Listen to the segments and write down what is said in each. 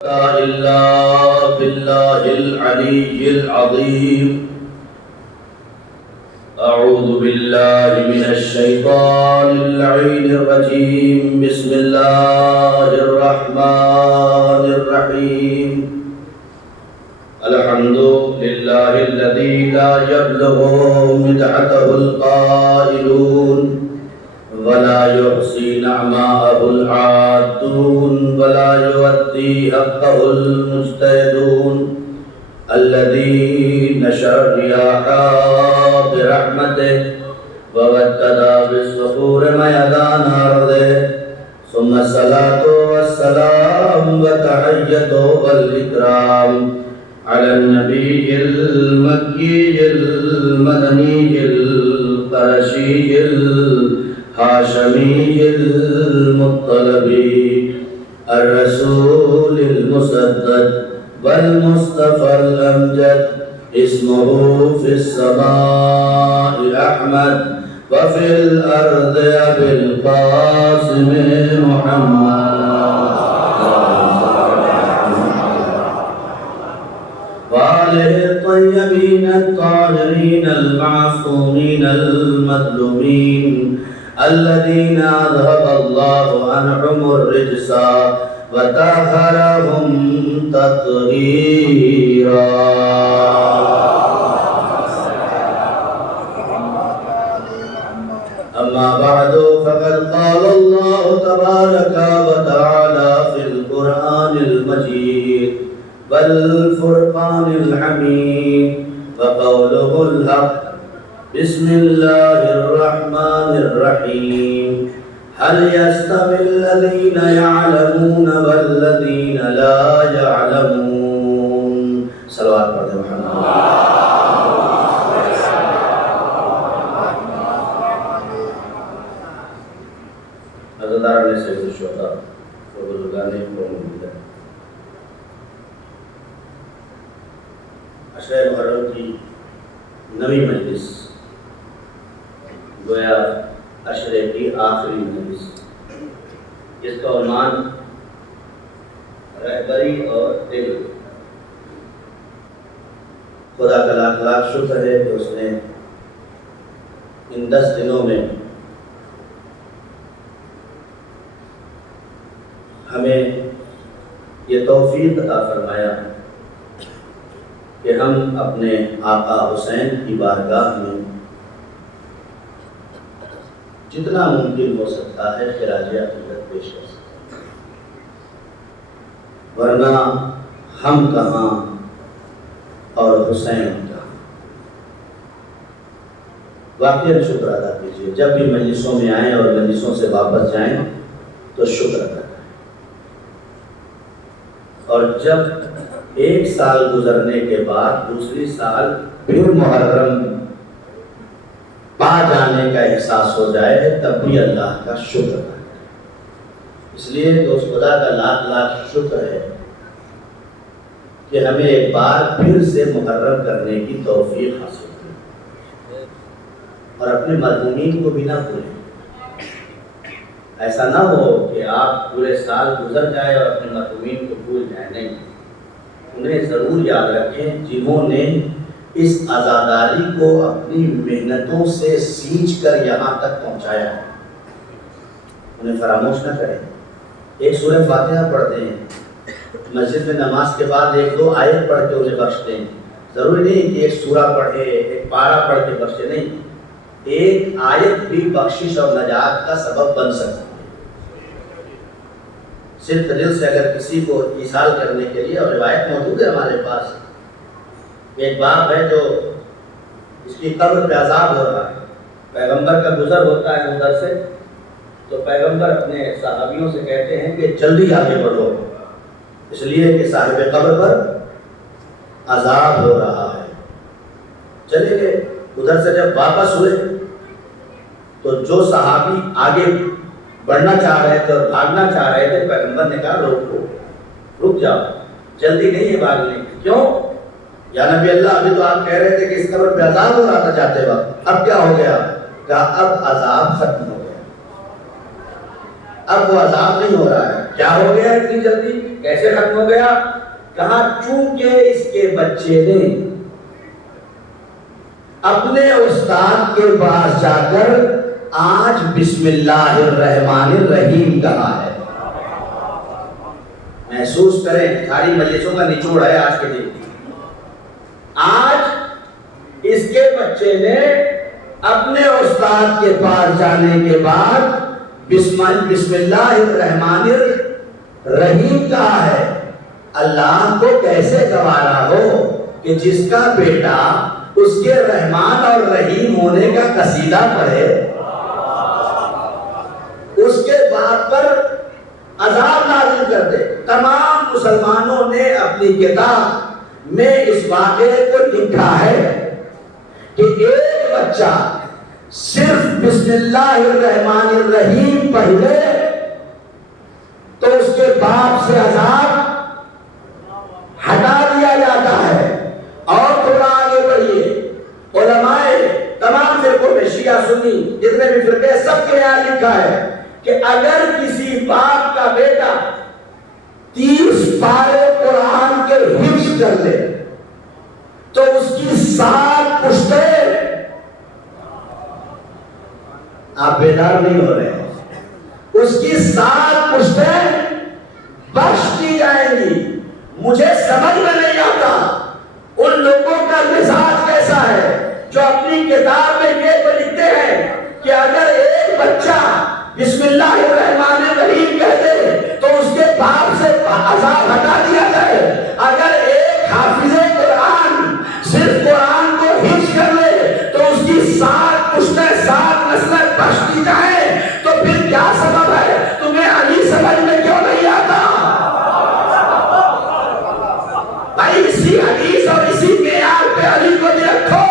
إلا بالله العلي العظيم. أعوذ بالله من الشيطان اللعين الرجيم. بسم الله الرحمن الرحيم. الحمد لله الذي لا يبلغ مدحته القائلون ولا يحصي نعماءه العادون ولا يؤدي حقه المجتهدون الذي نشر الرياح برحمته ووكد بالصخور ميدان أرضه ثم الصلاة والسلام والتحية والإكرام على النبي المكي المدني القرشي الهاشمي المطلبي الرسول المسدد والمصطفى الأمجد. اسمه في السماء أحمد وفي الأرض أبي القاسم محمد وآله الطيبين الطاهرين المعصومين المظلومين الذين أذهب الله عنهم الرجس وطهرهم تطهيرا. أما بعد فقد قال الله تبارك وتعالى في القرآن المجيد والفرقان الحميد وقوله الحق. بسم الله الرحمن الرحيم. هل يستوي الذين يعلمون والذين لا يعلمون. صلوات پڑھیں محمد. عزاداران سید الشہداء و بزرگان قوم ملت، عشرہ محرم کی نویں مجلس، گویا عشرے کی آخری مجلس، جس کا عنوان رہبری اور دل. خدا کا لاکھ لاکھ شکر ہے کہ اس نے ان 10 دنوں میں ہمیں یہ توفیق عطا فرمایا کہ ہم اپنے آقا حسین کی بارگاہ میں جتنا ممکن ہو سکتا ہے خراج عقیدت پیش کر سکتے ہیں، ورنہ ہم کہاں اور حسین کہاں. واقعی شکر ادا کیجیے. جب بھی مجلسوں میں آئیں اور مجلسوں سے واپس جائیں تو شکر ادا کریں. اور جب ایک سال گزرنے کے بعد دوسری سال پھر محرم پا جانے کا احساس ہو جائے تب بھی اللہ کا شکر ادا کریں. اس لیے تو اس خدا کا لاکھ لاکھ شکر ہے کہ ہمیں ایک بار پھر سے محرم کرنے کی توفیق حاصل ہوئی. اور اپنے مرحومین کو بھی نہ بھولیں. ایسا نہ ہو کہ آپ پورے سال گزر جائے اور اپنے مرحومین کو بھول جائیں. نہیں، انہیں ضرور یاد رکھیں جنہوں نے اس عزاداری کو اپنی محنتوں سے سینچ کر یہاں تک پہنچایا ہے. انہیں فراموش نہ کریں. ایک سورہ فاتحہ پڑھتے ہیں، مسجد میں نماز کے بعد 1-2 آیت پڑھ کے انہیں بخش دیں. ضروری نہیں کہ ایک سورہ پڑھے، ایک پارہ پڑھ کے بخشے. نہیں، ایک آیت بھی بخشش اور نجات کا سبب بن سکتی ہے. صرف دل سے اگر کسی کو ایصال کرنے کے لیے، اور روایت موجود ہے ہمارے پاس، ایک باپ ہے جو اس کی قبر پہ عذاب ہو رہا ہے، پیغمبر کا گزر ہوتا ہے ادھر سے، تو پیغمبر اپنے صحابیوں سے کہتے ہیں کہ جلدی آگے بڑھو، اس لیے کہ صاحب قبر پر عذاب ہو رہا ہے. چلے گئے. ادھر سے جب واپس ہوئے تو جو صحابی آگے بڑھنا چاہ رہے تھے اور بھاگنا چاہ رہے تھے، پیغمبر نے کہا رک جاؤ، جلدی نہیں ہے بھاگنے کی. کیوں؟ یا نبی اللہ، ابھی تو آپ کہہ رہے تھے کہ اس قبر پہ عذاب ہو رہا تھا جاتے وقت، اب کیا ہو گیا؟ کہا اب عذاب ختم ہو گیا. اب وہ عذاب نہیں ہو رہا ہے. کیا ہو گیا اتنی جلدی؟ کیسے ختم ہو گیا؟ کہا چونکہ اس کے بچے نے اپنے استاد کے پاس جا کر آج بسم اللہ الرحمن الرحیم کہا ہے۔ محسوس کریں، ساری مجلسوں کا نچوڑ ہے آج کے دن۔ آج اس کے بچے نے اپنے استاد کے پاس جانے کے بعد بسم اللہ الرحمن الرحیم کہا ہے۔ اللہ کو کیسے گوارا ہو کہ جس کا بیٹا اس کے رحمان اور رحیم ہونے کا قصیدہ پڑھے، اس کے باپ پر عذاب نازل کر دے۔ تمام مسلمانوں نے اپنی کتاب میں اس واقعے کو لکھا ہے کہ ایک بچہ صرف بسم اللہ الرحمن الرحیم پڑھ لے تو اس کے باپ سے عذاب ہٹا دیا جاتا ہے۔ اور تھوڑا آگے بڑھیے، علماء تمام فرقوں میں شیعہ سنی جتنے بھی فرقے سب کے یہاں لکھا ہے کہ اگر کسی باپ کا بیٹا 30 پارے قرآن کے حفظ کر لے تو اس کی 7 پشتیں، آپ بیدار نہیں ہو رہے ہیں، اس کی 7 پشتیں بخش دی جائیں گی۔ مجھے سمجھ میں نہیں آتا ان لوگوں کا مزاج کیسا ہے جو اپنی کتاب میں یہ تو لکھتے ہیں کہ اگر ایک بچہ بسم اللہ الرحمن الرحیم کہہ دے تو اس کے باپ سے عذاب ہٹا دیا جائے۔ اگر ایک حافظ قرآن صرف قرآن کو حفظ کر لے تو اس کی 7 پشتیں 7 نسلیں بخش دی جائیں، تو پھر کیا سبب ہے؟ تمہیں علی سمجھ میں کیوں نہیں آتا؟ بھائی اسی حدیث اور اسی معیار پہ علی کو بھی رکھو۔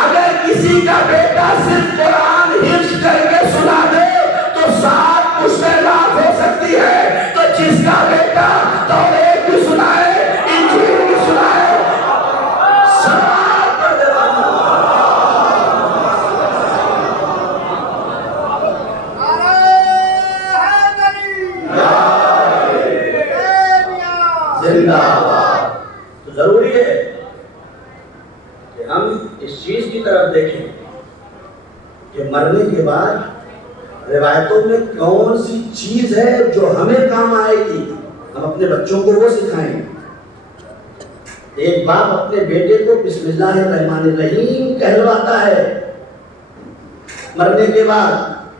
اگر کسی کا بیٹا صرف قرآن حفظ کر کے سنا دے تو 7 پشتیں معاف ہو سکتی ہے، تو جس کا بیٹا توریت بھی سنائے، انجیل بھی سنائے، سوال پر دیوانہ۔ زندہ آباد۔ تو ضروری ہے کہ ہم اس چیز کی طرف دیکھیں کہ مرنے کے بعد روایتوں میں کون سی چیز ہے جو ہمیں کام آئے گی، ہم اپنے بچوں کو وہ سکھائیں۔ ایک باپ اپنے بیٹے کو بسم اللہ الرحمن الرحیم کہلواتا ہے مرنے کے بعد،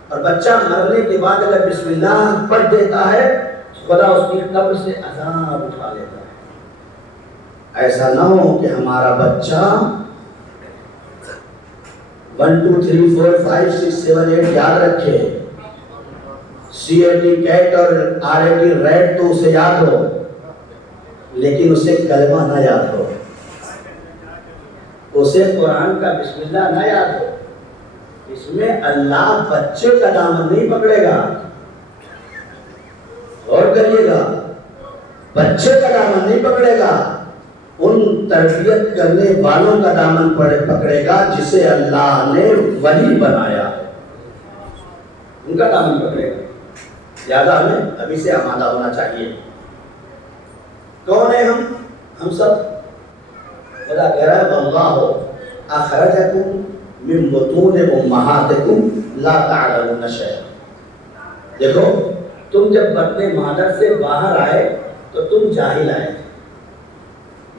اور بچہ مرنے کے بعد اگر بسم اللہ پڑھ دیتا ہے تو خدا اس کی قبر سے عذاب اٹھا لیتا ہے۔ ایسا نہ ہو کہ ہمارا بچہ 1 2 3 4 5 6 7 8 یاد رکھے، CAT کیٹ اور RAT ریٹ تو اسے یاد ہو، لیکن اسے کلمہ نہ یاد ہو، اسے قرآن کا بسم اللہ نہ یاد ہو۔ اس میں اللہ بچے کا دامن نہیں پکڑے گا، غور کریے گا، بچے کا دامن نہیں پکڑے گا، ان تربیت کرنے والوں کا دامن پکڑے گا جسے اللہ نے ولی بنایا، ان کا دامن پکڑے گا۔ لہذا ہمیں ابھی سے آمادہ ہونا چاہیے۔ کون ہے ہم سب؟ خدا کہہ رہا ہے واللہ اخرجکم من بطون امہاتکم لا تعلمون شیئا۔ دیکھو تم جب بطن مادر سے باہر آئے تو تم جاہل آئے،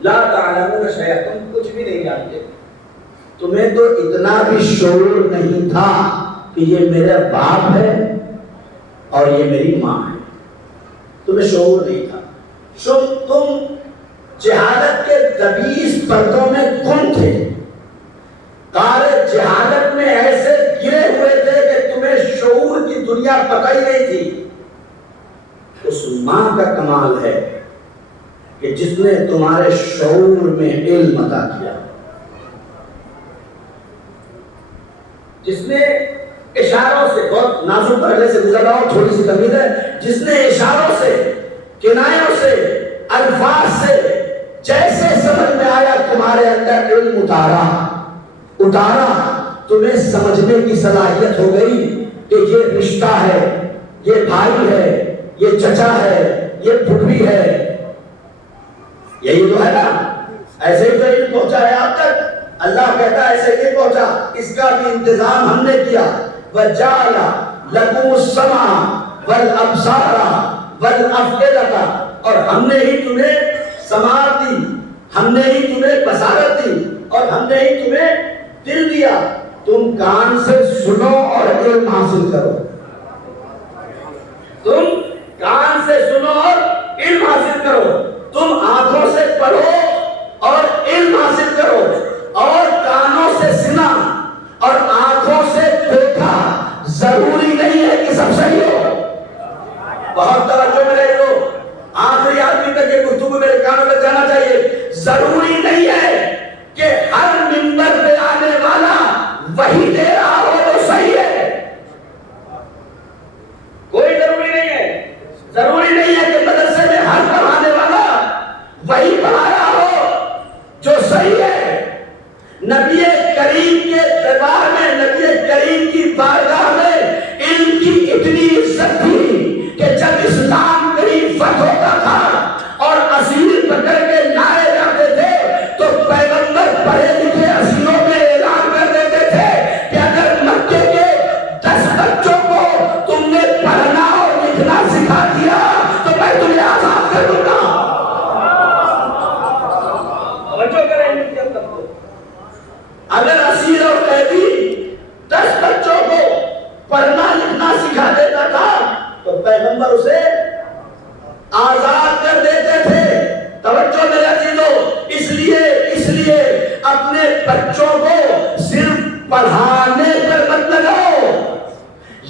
لا تعلمون شیئا، تم کچھ بھی نہیں جانتے، تمہیں تو اتنا بھی شعور نہیں تھا کہ یہ میرا باپ ہے اور یہ میری ماں ہے، تمہیں شعور نہیں تھا۔ تم جہالت کے 22 پردوں میں گم تھے، تارے جہالت میں ایسے گرے ہوئے تھے کہ تمہیں شعور کی دنیا پتہ ہی نہیں تھی۔ اس ماں کا کمال ہے کہ جس نے تمہارے شعور میں علم عطا کیا، جس نے اشاروں سے، بہت نازک پہلے سے گزر رہا ہوں، تھوڑی سی تمید ہے، جس نے اشاروں سے، کنایوں سے، الفاظ سے جیسے سمجھ میں آیا تمہارے اندر علم اتارا، تمہیں سمجھنے کی صلاحیت ہو گئی کہ یہ رشتہ ہے، یہ بھائی ہے، یہ چچا ہے، یہ پھٹوی ہے. یہی تو ہے نا. ایسے ہی تو علم پہنچا ہے آپ تک. اللہ کہتا ہے ایسے نہیں پہنچا, اس کا بھی انتظام ہم نے کیا. وَجَعَلَ لَكُمُ السَّمْعَ وَالْأَبْصَارَ وَالْأَفْئِدَةَ, اور ہم نے ہی تمہیں سماعت دی, ہم نے ہی تمہیں بصارت دی, اور ہم نے ہی تمہیں دل دیا. تم کان سے سنو اور علم حاصل کرو. تم کان سے سنو اور علم حاصل کرو. تم آنکھوں سے پڑھو اور علم حاصل کرو, اور کانوں سے سنا اور آنکھوں سے دیکھا. ضروری نہیں ہے کہ سب صحیح ہو. بہت توجہ میں رہے لو, آخری آدمی تک یہ گفتگو میرے کانوں میں جانا چاہیے. ضروری نہیں ہے کہ ہر منبر پہ آنے والا وہی دے رہا ہو تو صحیح ہے. کوئی ضروری نہیں ہے. ضروری نہیں ہے کہ مدرسے میں ہر پڑھانے والا وہی پڑھا رہا ہو جو صحیح ہے. نبی کریم کے دربار میں, نبی کریم کی بارگاہ میں علم کی اتنی عزت تھی کہ جب اسلام قریب فتح ہوتا تھا اور اسیر پکڑ کے لائے جاتے تھے تو پیغمبر پڑھے لکھے اسیروں میں اعلان کر دیتے تھے کہ اگر مکے کے 10 بچوں کو تم نے پڑھنا اور لکھنا سکھا دیا تو میں تمہیں آزاد کر دوں گا. اگر اسیر اور قیدی 10 بچوں کو پڑھنا لکھنا سکھا دیتا تھا تو پیغمبر اسے آزاد کر دیتے تھے. توجہ میرے عزیزو, اس لیے اپنے بچوں کو صرف پڑھانے پر مت لگاؤ,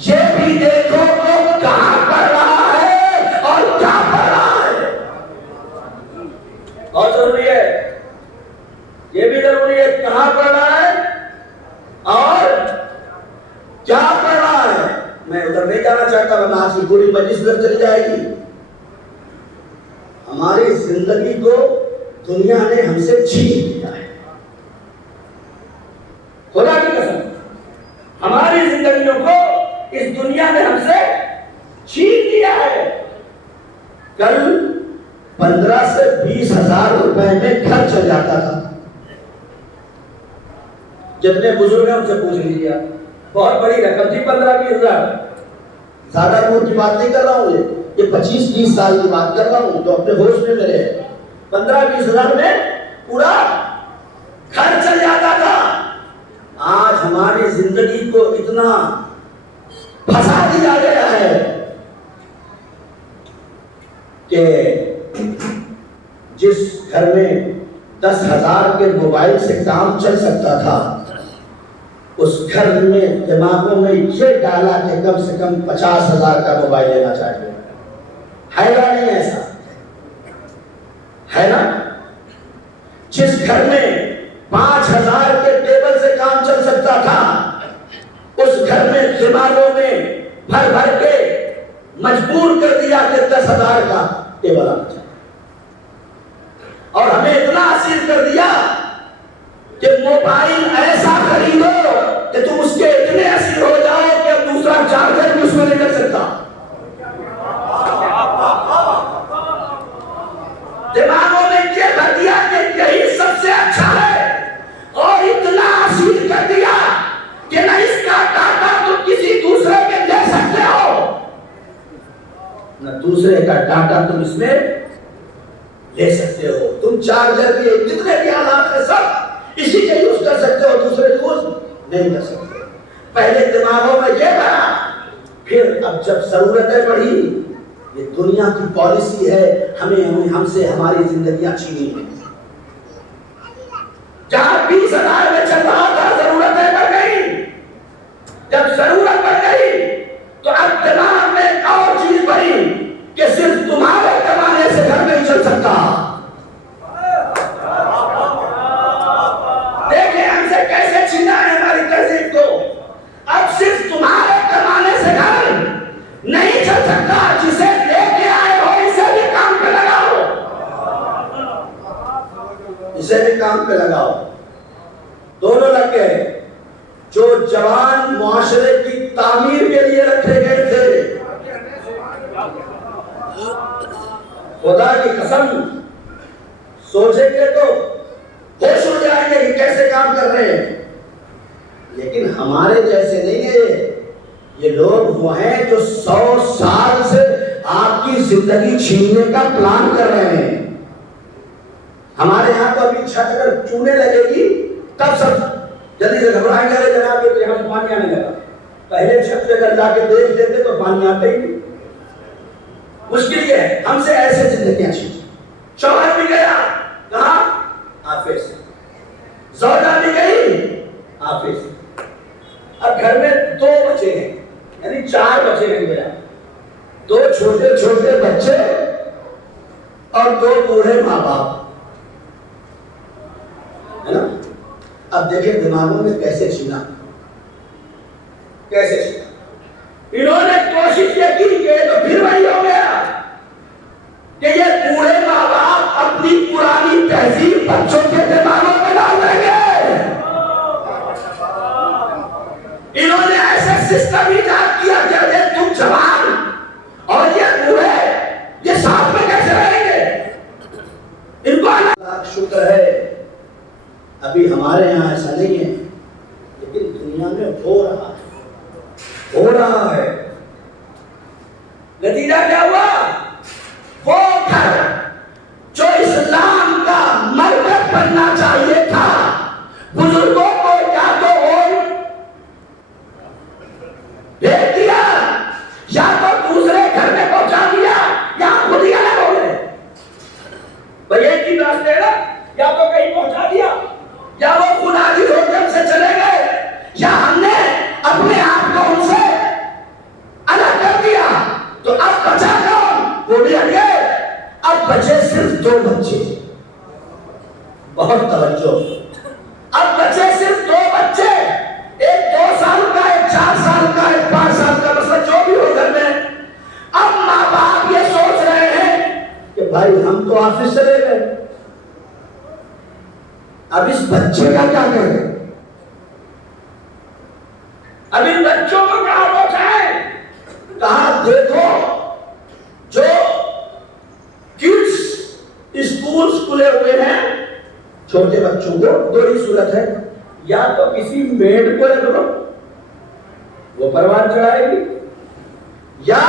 یہ بھی دیکھو کہ کہاں پڑھ رہا ہے اور کیا پڑھ رہا ہے. بہت ضروری ہے, یہ بھی ضروری ہے کہاں پڑھ رہا ہے اور کیا پڑھ رہا ہے. میں ادھر نہیں جانا چاہتا, ورنہ آج کی پوری مجلس ادھر چلی جائے گی. ہماری زندگی کو دنیا نے ہم سے چھین لیا ہے. خدا کی قسم, ہماری زندگیوں کو اس دنیا نے ہم سے چھین لیا ہے. کل 15 سے 20 ہزار روپے میں گھر چل جاتا تھا. جتنے بزرگ ہیں ان سے پوچھ لیجیے, بہت بڑی رقم تھی 15-20 ہزار. زیادہ دور کی بات نہیں کر رہا ہوں, یہ 25-30 سال کی بات کر رہا ہوں تو اپنے ہوش میں میرے 15-20 ہزار میں پورا گھر چل جاتا تھا. آج ہماری زندگی کو اتنا پھنسا دیا گیا ہے کہ جس گھر میں 10,000 کے موبائل سے کام چل سکتا تھا, اس گھر میں دماغوں میں یہ ڈالا کہ کم سے کم 50,000 کا موبائل لینا چاہیے. ہے یا نہیں ایسا؟ ہے نا. جس گھر میں 5,000 کے ٹیبل سے کام چل سکتا تھا, اس گھر میں دماغوں میں بھر بھر کے مجبور کر دیا کہ 10,000 کا ٹیبل آنا چاہیے. اور ہمیں اتنا اسیر کر دیا کہ موبائل ایسا خریدو کہ تم اس کے اتنے اسیر ہو جاؤ کہ اب دوسرا چارجر بھی اس میں نہیں کر سکتا. دماغوں میں یہ کر دیا کہ یہی سب سے اچھا ہے, اور اتنا اسیر کر دیا کہ نہ اس کا ڈاٹا تم کسی دوسرے کے لے سکتے ہو, نہ دوسرے کا ڈاٹا تم اس میں لے سکتے ہو. تم چارجر بھی جتنے بھی آلات ہیں سب اسی کے یوز کر سکتے ہو, دوسرے یوز نہیں کر سکتے. پہلے دماغوں میں یہ بنا, پھر اب جب ضرورتیں بڑھی, یہ دنیا کی پالیسی ہے ہم سے ہماری زندگیاں چھینی ہیں. جہاں 20,000 میں چل رہا تھا ضرورتیں بڑھ گئی. جب ضرورت بڑھ گئی تو اب دماغ میں ایک اور چیز بڑھی کہ صرف تمہارے کمانے سے گھر نہیں چل سکتا. دیکھیں ہم سے کیسے چھینا ہے ہماری تہذیب کو. اب صرف تمہارے کمانے سے گھر نہیں چل سکتا, جسے لے کے آئے ہو اسے بھی کام پہ لگاؤ, اسے بھی کام پہ لگاؤ. دونوں لگ گئے. جو جوان معاشرے کی تعمیر کے لیے رکھے گئے تھے خدا کی قسم سوچیں گے تو ہوش اڑ جائیں گے کہ کیسے کام کر رہے ہیں. لیکن ہمارے جیسے نہیں ہے یہ لوگ، وہ ہیں جو 100 سال سے آپ کی زندگی چھیننے کا پلان کر رہے ہیں. ہمارے یہاں تو ابھی چھت اگر چونے لگے گی تب سب جلدی سے گھبرائیں گے، ارے جناب یہ یہاں پانی آنے لگا. پہلے چھت پہ اگر جا کے دیکھ لیتے تو پانی آتا ہی نہیں. مشکل یہ ہے ہم سے ایسے زندگیاں چھین. شوہر بھی گیا کہاں؟ آفس. زوجہ بھی گئی آفس. اب گھر میں 2 بچے ہیں، یعنی 4 بچے ہیں گیا. 2 چھوٹے چھوٹے بچے اور 2 بوڑھے ماں باپ ہے نا. اب دیکھیں دماغوں میں کیسے چھینا، کیسے چھینا. انہوں نے کوشش یہ کی کہ تو پھر وہی ہو گیا کہ یہ بوڑھے ماں باپ اپنی پرانی تہذیب بچوں کے دماغوں میں ڈال دیں گے. انہوں نے ایسے سسٹم ایجاد کیا کہ تم جوان اور یہ بوڑھے یہ ساتھ میں کیسے رہیں گے. ان کو اللہ شکر ہے ابھی ہمارے یہاں ایسا نہیں ہے، لیکن دنیا میں ہو رہا ہے. نتیجہ کیا ہوا؟ وہ گھر جو اسلام کا مرکز بننا چاہیے تھا، بزرگوں کو یا تو بھیج دیا یا تو دوسرے گھر میں پہنچا دیا یا خود ہی الگ ہو گئے. بھائی ایک ہی راستے ہے نا، یا تو کہیں پہنچا دیا یا وہ خود آدھی روڈ سے چلے گئے یا ہم نے اپنے آپ کو ان سے الگ کر دیا. تو اب بچا کون؟ وہ بھی ہٹ گئے. اب بچے صرف 2 بچے. بہت توجہ. اب بچے صرف 2 بچے، ایک 2 سال کا، ایک 4 سال کا، ایک 5 سال کا، مسئلہ جو بھی ہو گھر میں. اب ماں باپ یہ سوچ رہے ہیں کہ بھائی ہم تو آفس چلے گئے، اب اس بچے کا کیا کریں؟ اب ان بچوں کو کہاں پہنچائیں؟ کہاں دیکھو جو کڈس اسکولز کھلے ہوئے ہیں چھوٹے بچوں کو 2 ہی صورت ہے، یا تو کسی میڈ کو رکھ لو وہ پروان چڑھائے گی، یا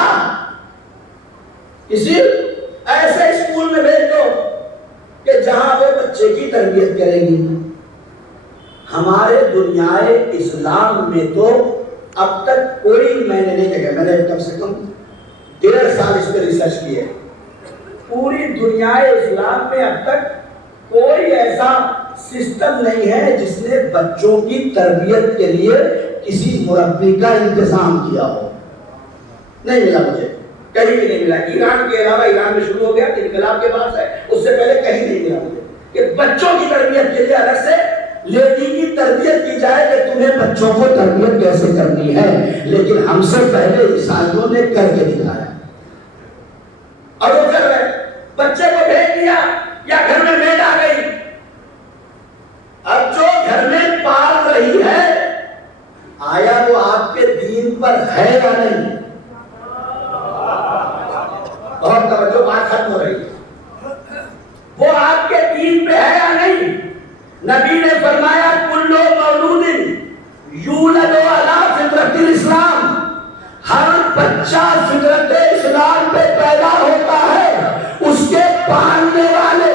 کسی ایسے اسکول میں بھیج دو کہ جہاں وہ بچے کی تربیت کریں گی. ہمارے دنیائے اسلام میں تو اب تک کوئی، میں نے نہیں دیکھا، میں نے کم سے کم 1.5 سال اس پہ ریسرچ کی ہے. پوری دنیائے اسلام میں اب تک کوئی ایسا سسٹم نہیں ہے جس نے بچوں کی تربیت کے لیے کسی مربی کا انتظام کیا ہو. نہیں ملا مجھے، کہیں بھی نہیں ملا. ایران کے علاوہ، ایران میں شروع ہو گیا انقلاب کے بعد سے، اس سے پہلے کہیں نہیں ملا مجھے کہ بچوں کی تربیت کے لیے الگ سے لیڈی کی تربیت کی جائے کہ تمہیں بچوں کو تربیت کیسے کرنی ہے. لیکن ہم سے پہلے عیسائیوں نے کر کے دکھایا اور وہ کر رہے. بچے کو بھیج دیا یا گھر میں میڈ آ گئی. اب جو گھر میں پال رہی ہے آیا وہ آپ کے دین پر ہے یا نہیں؟ بہت توجہ، بات ختم ہو رہی ہے. وہ آپ کے دین پہ ہے یا نہیں؟ نبی نے فرمایا کلو مولود یولد علی فطرت الاسلام، ہر بچہ فطرت اسلام پہ پیدا ہوتا ہے. اس کے پالنے والے،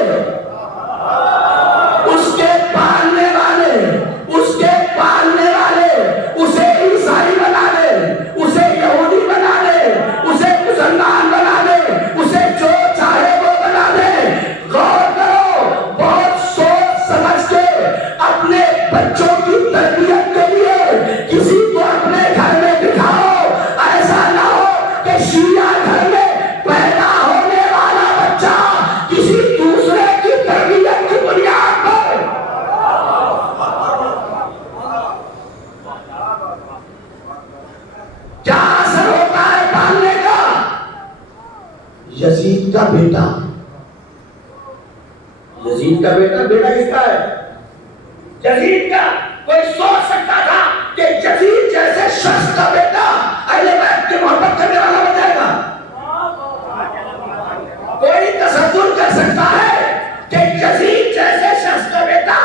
اس کے پالنے والے، اس کے پالنے والے اسے عیسائی بنا دے، اسے یہودی بنا دے، اسے مسلمان بنا دے، اسے جو چاہے وہ بنا دے. غور کرو، بہت سوچ سمجھ کے اپنے بچوں کی تربیت کے لیے کسی کو اپنے گھر میں دکھاؤ. ایسا نہ ہو کہ شیعہ گھر میں پیدا ہونے والا بچہ کسی دوسرے کی تربیت کی بنیاد پر. کیا اثر ہوتا ہے پالنے کا؟ یزید کا بیٹا، یزید کا بیٹا، بیٹا کس کا ہے؟ یزید کا. کوئی سوچ سکتا تھا کہ یزید جیسے شخص کا بیٹا اہل بیت کی محبت کرنے والا بن جائے گا؟ کوئی تصور لگ سکتا ہے کہ یزید جیسے شخص کا بیٹا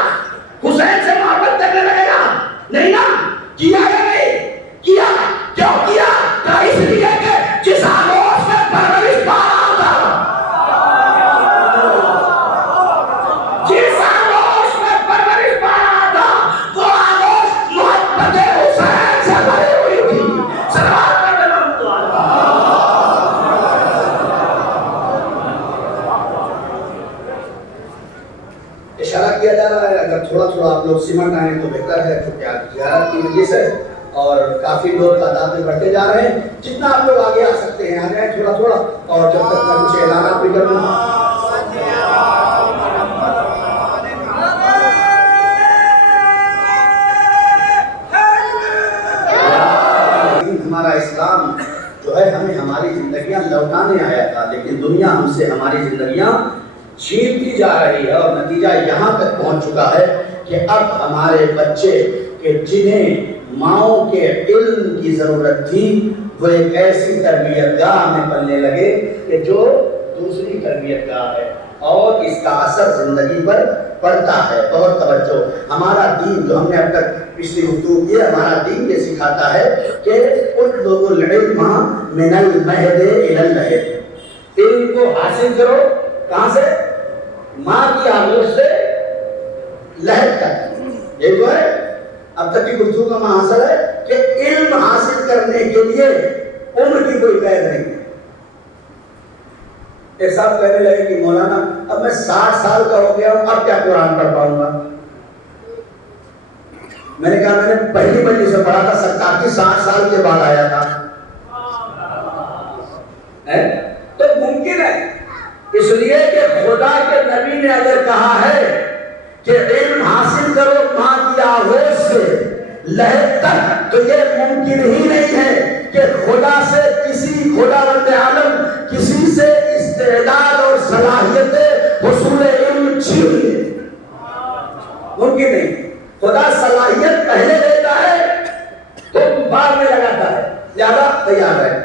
حسین سے محبت کرنے لگے گا؟ نہیں نا، کیا یا نہیں کیا؟ کیوں کیا؟ کہ اس لیے کہ جس آغوش میں پرورش پا رہا تھا، جس آغوش میں پرورش پا رہا تھا، وہ آغوش محبت حسین سے بھری ہوئی تھی۔ صلوات پڑھ دو اشارہ کیا جا رہا ہے، اگر تھوڑا تھوڑا آپ لوگ سمٹ آئیں تو بہتر ہے، کیونکہ آپ زیارت کی وجہ سے اور کافی لوگ تعداد میں بڑھتے جا رہے ہیں۔ جتنا آپ لوگ آگے آ سکتے ہیں آ جائیں تھوڑا تھوڑا، اور جب تک میں کچھ اعلانات بھی کر لوں۔ ہمارا اسلام جو ہے ہمیں ہماری زندگیاں لوٹانے آیا تھا، لیکن دنیا ہم سے ہماری زندگیاں چھینتی جا رہی ہے، اور نتیجہ یہاں تک پہنچ چکا ہے کہ اب ہمارے بچے کہ جنہیں ماؤں کے علم کی ضرورت تھی، وہ ایک ایسی تربیت گاہ میں پلنے لگے کہ جو دوسری تربیت گاہ ہے، اور اس کا اثر زندگی پر پڑتا ہے۔ بہت توجہ، ہمارا دین جو ہم نے اب تک پچھلی گفتگو کی، ہمارا دین یہ سکھاتا ہے کہ اطلبوا العلم من المہد الی اللحد، علم کو حاصل کرو کہاں سے؟ ماں کی آغوش سے لحد تک۔ یہ جو ہے اب تک کی گفتگو کا محاصل ہے کہ علم حاصل کرنے کے لیے عمر کی کوئی قید نہیں۔ ایک صاحب کہنے لگے کہ مولانا اب میں 60 سال کا ہو گیا ہوں، اب کیا قرآن پڑھ پاؤں گا؟ میں نے کہا میں نے پہلی بجلی سے پڑھا تھا، سرکار کی 60 سال کے بعد آیا تھا۔ تو ممکن ہے، اس لیے کہ خدا کے نبی نے اگر کہا ہے کہ علم حاصل کرو ماں کی آغوش سے لحد تک، تو یہ ممکن ہی نہیں ہے کہ خدا سے کسی خداوند عالم کسی سے استعداد اور صلاحیت حصول علم چھین لے۔ ممکن نہیں، خدا صلاحیت پہلے دیتا ہے تو بعد میں لگاتا ہے، لہذا تیار ہے۔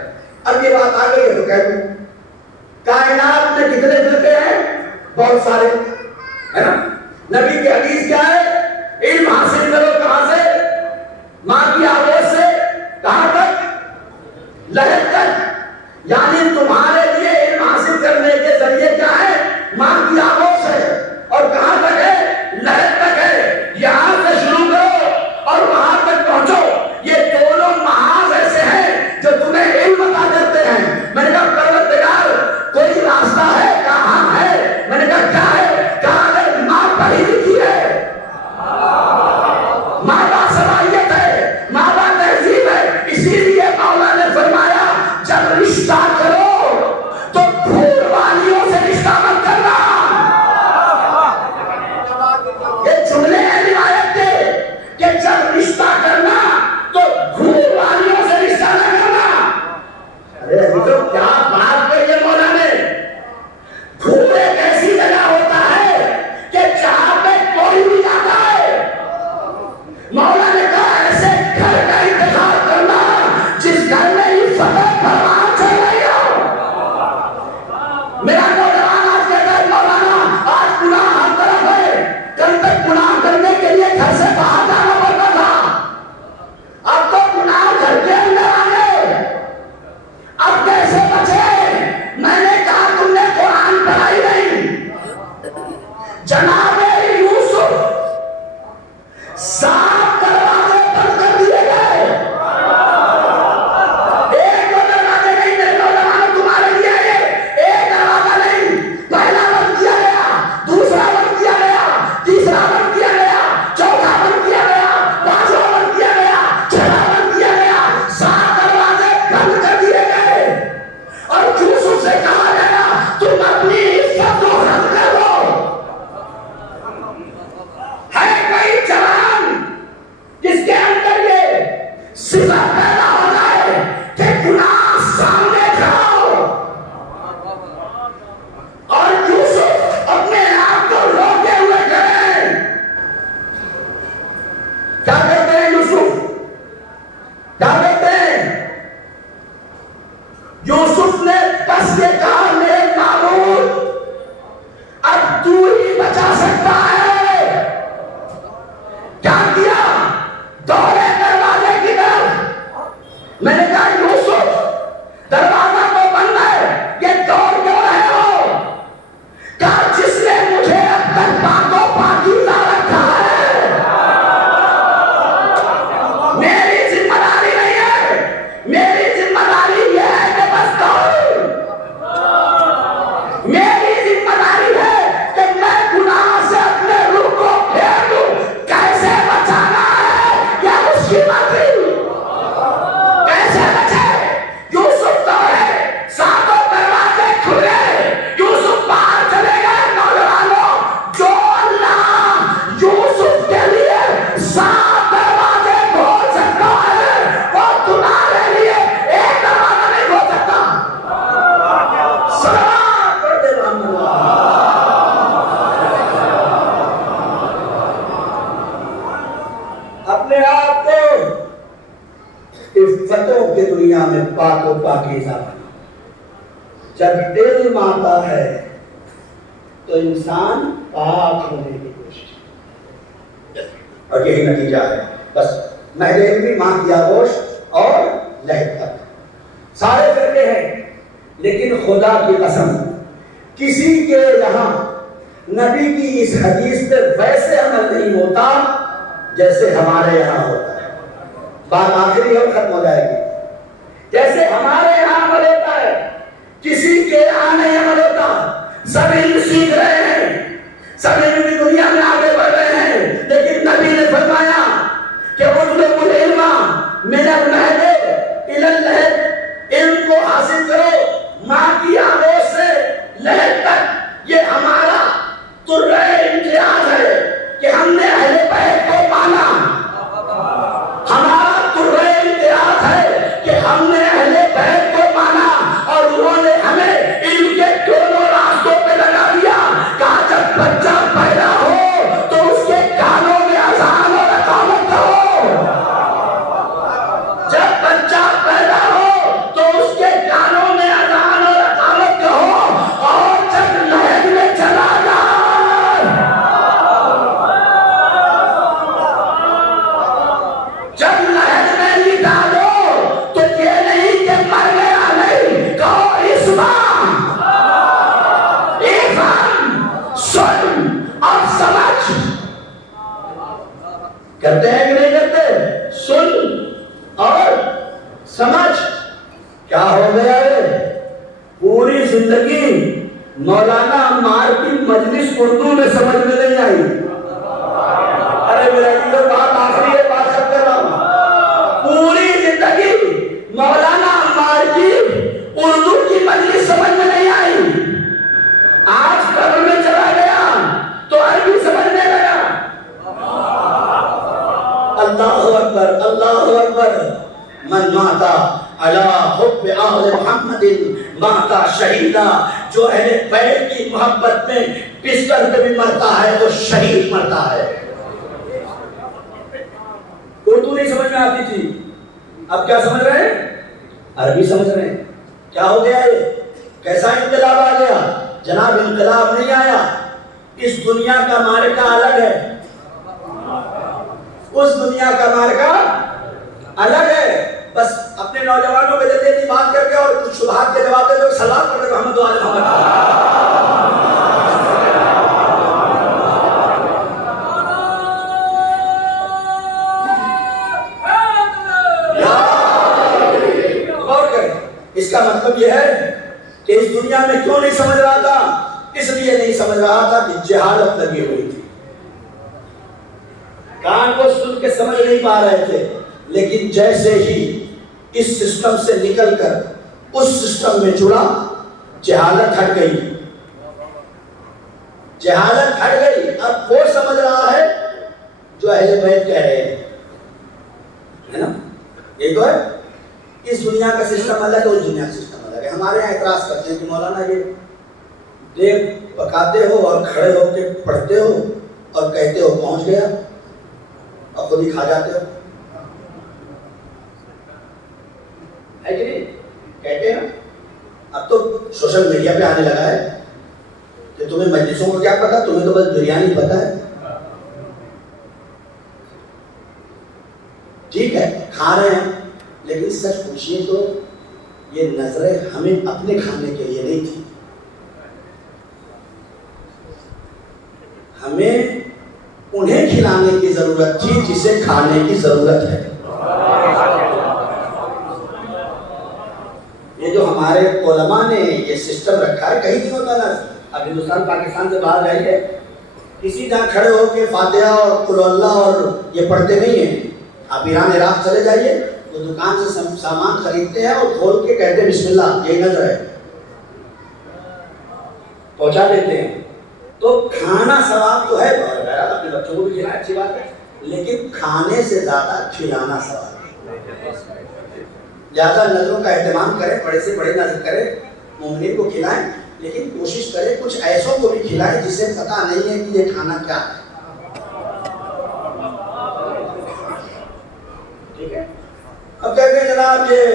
اب یہ بات آ گئی ہے تو کہہ دوں، کائنات میں کتنے فرقے ہیں؟ بہت سارے، ہے نا؟ نبی کی حدیث کیا ہے؟ علم حاصل کرو کہاں سے؟ ماں کی آغوش سے کہاں تک؟ لحد تک۔ یعنی تمہارے لیے علم حاصل کرنے کے ذریعے کیا ہے؟ ماں کی آغوش ہے، اور کہاں تک ہے؟ لحد تک ہے۔ یہاں سے شروع کرو اور وہاں تک پہنچو۔ یہ دونوں محاذ ایسے ہیں جو تمہیں علم عطا کرتے ہیں۔ میں نے کہا پروردگار کوئی راستہ ہے؟ کہاں ہے؟ میں نے کہا کیا ہے؟ کہا اگر ماں پڑھی لکھی ہے، ماں با صلاحیت ہے، ماں با تہذیب ہے، اسی لیے مولا نے فرمایا جب رشتہ کرو تو ہی بچا سکتا ہے۔ کیا کیا؟ دوڑے دروازے کی طرف۔ میں نے کہا یوسف دروازہ تو بند ہے، یہ دوڑ کیوں رہے ہو؟ کہا جس نے مجھے اب تک پاک و پاکیزہ رکھا ہے، میری ذمہ داری نہیں ہے، میری ذمہ داری یہ ہے کہ بس دوڑ، میری ذمہ داری ہے کہ میں گناہ سے اپنے روح کو پھیر دوں۔ کیسے بچانا ہے یہ اس کی مرضی، کیسے بچے؟ یوسف دوڑے، ساتوں دروازے کھلے، یوسف باہر چلے گئے۔ نوجوانوں، جو اللہ یوسف کے لیے 7 دروازے کھول سکتا ہے، وہ تمہارے لیے 1 دروازہ نہیں کھول سکتا۔ صلوات پڑھ دے محمد۔ اپنے آپ کو عفتوں کی دنیا میں پاک و پاکیزہ بنا۔ جب علم آتا ہے تو انسان پاک ہونے کی کوشش کرتا ہے، اور یہی نتیجہ ہے۔ بس مہد علمی، ماں کی آغوش اور لہد تک سارے فرقے ہیں، لیکن خدا کی قسم کسی کے یہاں نبی کی اس حدیث پہ ویسے عمل نہیں ہوتا جیسے ہمارے یہاں ہوتا ہے۔ بات آخری اور ختم ہو جائے گی۔ جیسے ہمارے یہاں عمل ہوتا ہے، کسی کے یہاں نہیں عمل ہوتا۔ سب علم سیکھ رہے ہیں، سب علمی دنیا میں آگے بڑھ رہے ہیں، لیکن نبی نے فرمایا کہ اطلبوا العلم من المہد الی اللحد، علم کو حاصل کرو ماں کی آغوش سے لہد تک۔ یہ ہمارا طرہ امتیاز ہے کہ ہم نے اہل بیت کو مانا، ہمارا طرہ امتیاز ہے کہ ہم نے اہل بیت کو مانا، اور انہوں نے ہمیں علم کے دونوں راستوں پہ لگا دیا۔ کہا جب بچہ پیدا ہو تو اس کے کانوں میں اذان اور اقامت کہو، جب بچہ پیدا ہو تو اس کے کانوں میں اذان اور اقامت کہو، اور جب لہد میں چلا جائے، جب لہد میں لٹا دو تو یہ نہیں کہ مر گیا، نہیں، کہو اسمع، افہم، سن اور سمجھ۔ کرتے ہیں کہ نہیں کرتے؟ سن اور سمجھ۔ کیا ہو گیا ہے؟ پوری زندگی مولانا عمار کی مجلس اردو میں سمجھ میں نہیں آئی۔ ارے میرا یہ بات آخری ہے، بات سب کر رہا ہوں۔ پوری زندگی مولانا عمار کی اردو کی مجلس سمجھ میں نہیں آئی، آج قبر میں چلا گیا تو عربی سمجھنے لگا۔ اللہ اکبر، اللہ اکبر۔ من ماتا علی حب آل محمد ماتا شہیدا، جو اہل بیت کی محبت میں بستر پہ بھی مرتا ہے وہ شہید مرتا ہے۔ اردو نہیں سمجھ میں آتی تھی، اب کیا سمجھ رہے ہیں؟ عربی سمجھ رہے ہیں۔ کیا ہو گیا یہ؟ کیسا انقلاب آ گیا؟ جناب انقلاب نہیں آیا، اس دنیا کا معرکہ الگ ہے، اس دنیا کا معرکہ الگ ہے۔ بس اپنے نوجوانوں کو جلدی جلدی بات کر کے اور کچھ شبہات کے جواب دے دو۔ سلام پڑھ دے محمد وعلی محمد۔ اس کا مطلب یہ ہے کہ اس دنیا میں کیوں نہیں سمجھ رہا تھا؟ اس لیے نہیں سمجھ رہا تھا کہ جہالت لگی ہوئی تھی، کان کو سن کے سمجھ نہیں پا رہے تھے۔ لیکن جیسے ہی اس سسٹم سے نکل کر اس سسٹم میں جڑا، جہالت ہٹ گئی، جہالت ہٹ گئی۔ اب وہ سمجھ رہا ہے جو اہل بیت کہہ رہے ہیں، ہے نا؟ یہ تو ہے، اس دنیا کا سسٹم الگ ہے، اس دنیا کا سسٹم الگ ہے۔ ہمارے یہاں اعتراض کرتے ہیں کہ مولانا یہ دیکھ پکاتے ہو اور کھڑے ہو کے پڑھتے ہو اور کہتے ہو پہنچ گیا، اور خود ہی کھا جاتے ہو، ہے کہ نہیں؟ کہتے ہیں نا۔ اب تو سوشل میڈیا پہ آنے لگا ہے کہ تمہیں مجلسوں کو کیا پتا، تمہیں تو بس بریانی پتا ہے. ٹھیک ہے کھا رہے ہیں، لیکن سچ پوچھیے تو یہ نظریں ہمیں اپنے کھانے کے لیے نہیں تھی، ہمیں انہیں کھلانے کی ضرورت تھی جسے کھانے کی ضرورت ہے. یہ جو ہمارے علماء نے یہ سسٹم رکھا ہے کہیں نہیں ہوتا نا. اب ہندوستان پاکستان سے باہر جائیے، کسی جہاں کھڑے ہو کے فاتحہ اور قل اللہ اور یہ پڑھتے نہیں ہیں. آپ ایران عراق چلے جائیے تو دکان سے سامان خریدتے ہیں اور کھول کے کہتے ہیں بسم اللہ، یہی نظر ہے، پہنچا دیتے ہیں. تو کھانا ثواب تو ہے، اپنے بچوں کو بھی کھلائیں اچھی بات ہے، لیکن کھانے سے زیادہ کھلانا ثواب ہے. زیادہ نظروں کا اہتمام کریں، بڑے سے بڑے نظر کریں، مومنین کو کھلائیں، لیکن کوشش کریں کچھ ایسوں کو بھی کھلائیں جسے پتہ نہیں ہے کہ یہ کھانا کیا ہے. ٹھیک ہے. اب کہتے ہیں جناب یہ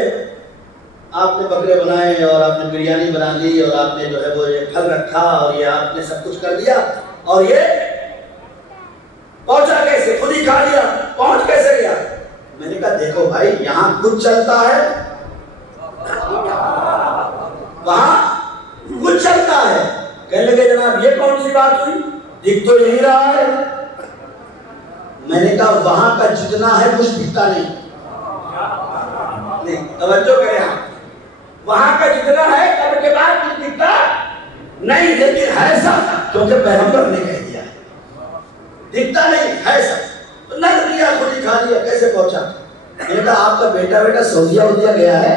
آپ نے بکرے بنائے اور آپ نے بریانی بنا لی اور آپ نے جو ہے وہ یہ پھل رکھا اور یہ آپ نے سب کچھ کر دیا اور یہ پہنچا کیسے؟ خود ہی کھا لیا، پہنچ کیسے گیا؟ میں نے کہا دیکھو بھائی، یہاں کچھ چلتا ہے، وہاں کچھ چلتا ہے. کہنے لگے جناب یہ کون سی بات ہوئی، دکھ تو یہی رہا ہے. میں نے کہا وہاں کا جتنا ہے کچھ دکھتا نہیں. توجہ کریں آپ، وہاں کا جتنا ہے قبر کے بعد کچھ دکھتا نہیں، لیکن ہے سب، کیونکہ پیغمبر نے کہہ دیا ہے. دکھتا نہیں ہے سب. نظر لیا، خود ہی کھا لیا، کیسے پہنچا؟ میں نے کہا آپ کا بیٹا سعودیہ گیا ہے،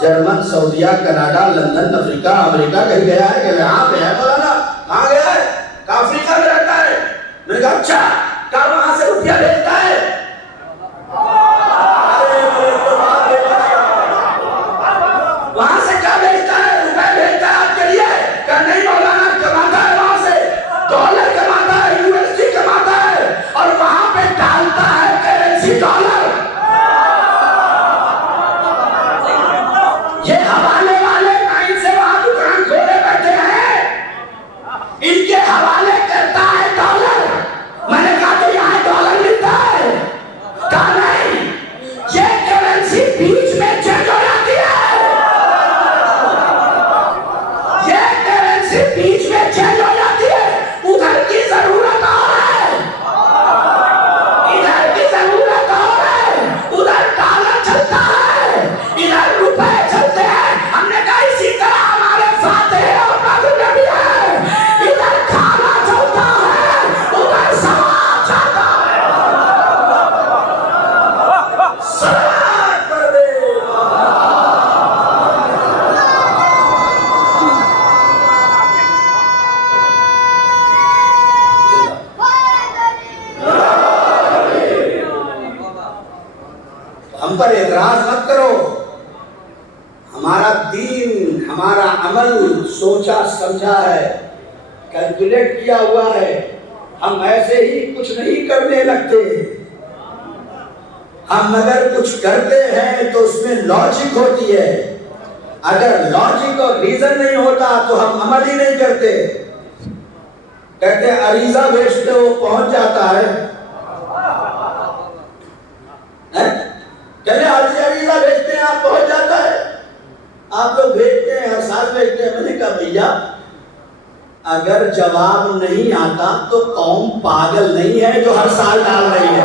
جرمن، سعودیہ، کینیڈا، لندن، افریقہ، امریکہ کہیں گیا ہے؟ کہ ہاں گیا ہے. مولانا کہاں گیا ہے؟ کہا افریقہ میں رہتا ہے. میں نے کہا اچھا، کہا وہاں سے روپیہ بھیجتا ہے؟ وہاں سے کیا بھیجتا ہے؟ روپے بھیجتا ہے آپ کے لیے؟ کہا نہیں مولانا، کماتا ہے وہاں سے، ڈالر کماتا ہے، یو ایس ڈی کماتا ہے اور وہاں پہ ڈالتا ہے کرنسی ڈالر. یہ حوالے والے کہیں سے وہاں دکان کھولے بیٹھے ہیں، ان کے حوالے کرتا ہے ڈالر. میں نے کہا تو یہاں ڈالر ملتا ہے؟ کہا نہیں، یہ کرنسی بیچ میں چینج ہو جاتی ہے، بیچ میں چینج ہو جاتی ہے. ادھر کی ضرورت اور ہے، ادھر کی ضرورت اور ہے. ادھر ڈالر چلتا ہے، ادھر روپے چلتے ہیں. ہم نے کہا اسی طرح ہمارے فاتح اور نبی میں بھی ہے، ادھر کھانا چلتا ہے، ادھر ثواب چلتا ہے. صلوات پڑھ دے. ہم پر اعتراض مت کرو. ہمارا دین، ہمارا عمل سوچا سمجھا ہے، کیلکولیٹ کیا ہوا ہے. ہم ایسے ہی کچھ نہیں کرنے لگتے. ہم اگر کچھ کرتے ہیں تو اس میں لاجک ہوتی ہے. اگر لاجک اور ریزن نہیں ہوتا تو ہم عمل ہی نہیں کرتے. کہتے ہیں عریضہ بھیجتے وہ پہنچ جاتا ہے. کہنے عریضہ بھیجتے ہیں آپ پہنچ جاتا ہے. آپ لوگ بھیجتے ہیں، ہر سال بھیجتے ہیں. میں نے کہا بھیا اگر جواب نہیں آتا تو قوم پاگل نہیں ہے جو ہر سال ڈال رہی ہے.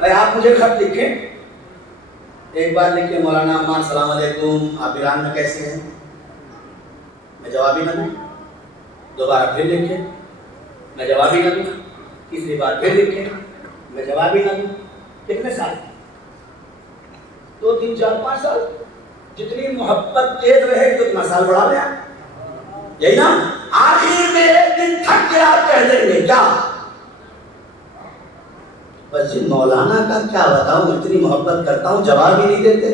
بھائی آپ مجھے خط لکھیں، ایک بار لکھیں مولانا عمار السلام علیکم، آپ ایران میں کیسے ہیں؟ میں جواب ہی نہ دوں. دوبارہ پھر لکھیں، میں جواب ہی نہ دوں. تیسری بار پھر لکھیں، میں جواب ہی نہ دوں. کتنے سال؟ 2 3 4 5 سال. جتنی محبت تیز رہے گی اتنا سال بڑھا لیں. یہی نا؟ آخر میں ایک دن تھک کے آپ کہہ دیں گے کیا؟ بس جی مولانا کا کیا بتاؤں، اتنی محبت کرتا ہوں، جواب ہی نہیں دیتے.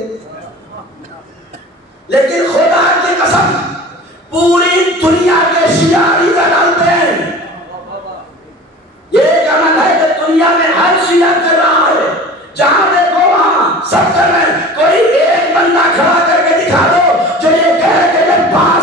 لیکن خدا کی قسم پوری دنیا کے شیعہ عریضہ ڈالتے ہیں. یہ ایک عمل ہے کہ دنیا میں ہر شیعہ کر رہا ہے. جہاں دیکھو وہاں سب کر رہے ہیں. کوئی ایک بندہ کھڑا کر کے دکھا دو جو یہ کہے کہ جب 5